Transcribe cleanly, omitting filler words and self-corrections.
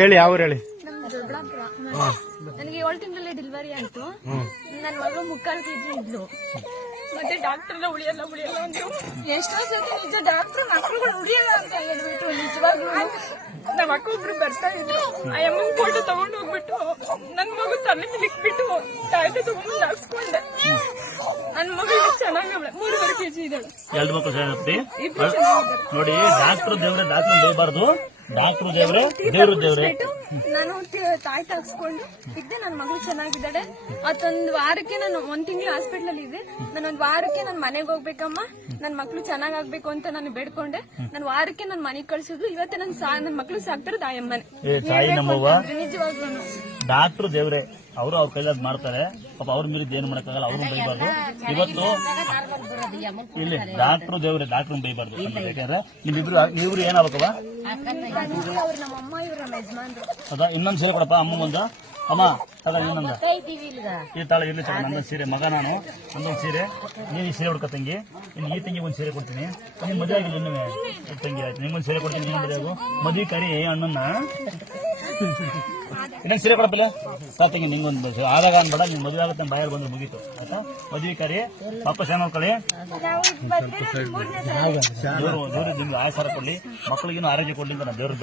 ಹೇಳಿ ಯಾವ ಹೇಳಿ. ನಮ್ ದೊಡ್ಡಬಳ್ಳಾಪುರ. ನನಗೆ 7 ತಿಂಗಳಲ್ಲಿ ಡೆಲಿವರಿ ಆಯ್ತು. ನನ್ನ ಮಗಳು 3/4 kg ಇದ್ಲು. ಮತ್ತೆ ಡಾಕ್ಟರ್ ಉಳಿಯಲ್ಲ ಅಂದ್ರು. ಎಷ್ಟೋ ಸತಿ ನಿಜ ಡಾಕ್ಟರ್ ಮಕ್ಕಳುಗಳು ಉಳಿಯಲ್ಲ ಅಂತ ಹೇಳ್ಬಿಟ್ಟು ನಿಜವಾಗ್ಲೂ ನಮ್ಮ ಅಕ್ಕ ಒಬ್ರು ಬರ್ತಾ ಇದ್ರು. ಆ ಅಮ್ಮನ ಫೋಟೋ ತಗೊಂಡು ಹೋಗ್ಬಿಟ್ಟು ನನ್ ಮಗು ತಲೆ ಬಿಟ್ಟು ತಾಯ್ತ ತಗೊಂಡು ಹಾಕ್ಸ್ಕೊಂಡೆ. ನನ್ ಮಗಳು ಚೆನ್ನಾಗವಳೆ, 3.5 kg ಇದ್ದಾಳೆ. 2 ಮಕ್ಕಳು ನೋಡಿ. ಡಾಕ್ಟರ್ ದೇವ್ರೆ ಡಾಕ್ಟರ್ ಬೈಬಾರ್ದು. ಡಾಕ್ಟರ್ ದೇವ್ರೆ ದೇವ್ರೆ ನಾನು ತಾಯಿ ತಗ್ಸ್ಕೊಂಡು ಇದ್ದೆ. ನನ್ನ ಮಗಳು ಚೆನ್ನಾಗಿದ್ದಾಳೆ. ಅದೊಂದು ವಾರಕ್ಕೆ ನಾನು 1 ತಿಂಗಳು ಹಾಸ್ಪಿಟಲ್ ಅಲ್ಲಿ ಇದ್ದೆ. ನಾನು 1 ವಾರಕ್ಕೆ ನನ್ನ ಮನೆಗೆ ಹೋಗ್ಬೇಕಮ್ಮ, ನನ್ ಮಕ್ಳು ಚೆನ್ನಾಗಾಗ್ಬೇಕು ಅಂತ ನಾನು ಬೇಡ್ಕೊಂಡೆ. ನಾನು ವಾರಕ್ಕೆ ನನ್ನ ಮನೆಗೆ ಕಳ್ಸಿದ್ಲು. ಇವತ್ತೇ ನನ್ನ ಮಕ್ಳು ಸಾಕ್ತಾರೆ ತಾಯಮ್ಮನೆ. ತಾಯಿ ನಮ್ಮವ್ವ ನಿಜವಾಗ್ಲೂ ಡಾಕ್ಟರ್ ದೇವ್ರೆ ಅವರು ಅವ್ರ ಕೈಲಾದ್ ಮಾಡ್ತಾರೆ. ಪಾಪ ಅವ್ರ ಮೀರಿದ ಏನು ಮಾಡಕ್ಕಾಗಲ್ಲ, ಅವ್ರನ್ನ ಬೈಬಾರ್ದು. ಇವತ್ತು ಇಲ್ಲಿ ಡಾಕ್ಟರ್ ದೇವ್ರೆ ಡಾಕ್ಟರ್ ಬೈಬಾರ್ದು. ಯಾಕಂದ್ರೆ ಇವ್ರು ಏನಾಗಬೇಕವ ಅದ ಇನ್ನೊಂದ್ ಸೀರೆ ಕೊಡಪ್ಪ ಅಮ್ಮ ಮುಂದ. ಅಮ್ಮ ಅದ ಇನ್ನೊಂದ ಈ ತಾಳ ಇರ್ಲಿ ಚಲ ನಂದೊಂದ್ ಸೀರೆ ಮಗ ನಾನು ಒಂದೊಂದ್ ಸೀರೆ. ನೀನ್ ಈ ಸೀರೆ ಹುಡ್ಕ ತಂಗಿ. ಇನ್ನು ಈ ತಂಗಿ ಒಂದ್ ಸೀರೆ ಕೊಡ್ತೀನಿ. ನಿನ್ ಮದುವೆ ಆಗಿಲ್ಲ ಇನ್ನೂ ತಂಗಿ ಆಯ್ತು. ನಿಮ್ಗೊಂದ್ ಸೀರೆ ಕೊಡ್ತೀನಿ. ನೀನ್ ಮದುವೆ ಆಗು ಮದುವೆ ಕರಿ ಅಣ್ಣನ್ನ ಇನ್ನೊಂದ್ ಸೀರೆ ಕೊಡಪ್ಪಿಲ್ಲ ತಂಗಿ. ನಿಂಗೊಂದು ಆದಾಗ ಅನ್ಬೇಡ. ನಿನ್ ಮದುವೆ ಆಗುತ್ತೆ ಬಾಯಲ್ಲಿ ಬಂದ್ರೆ ಮುಗೀತು ಆಯ್ತಾ. ಮದುವೆ ಕರಿ ವಾಪಸ್ ಏನ್ ನೋಡ್ಕೊಳ್ಳಿ. ದೇವ್ರು ನಿಮ್ಗೆ ಆಯಸ್ಸಾರ ಕೊಡ್ಲಿ, ಮಕ್ಕಳಿಗೇನು ಆರೋಗ್ಯ ಕೊಡ್ಲಿ ಅಂತ ನಾನು ದೇವ್ರ